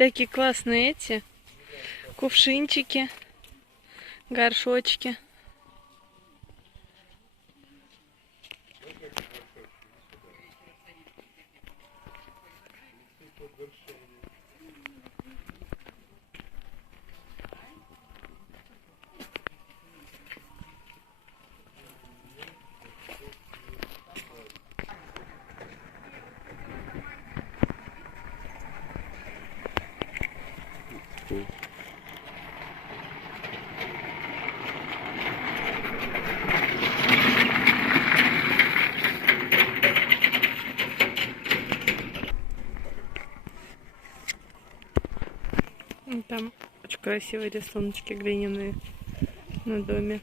Такие классные эти кувшинчики, горшочки. Там очень красивые рисуночки глиняные на доме.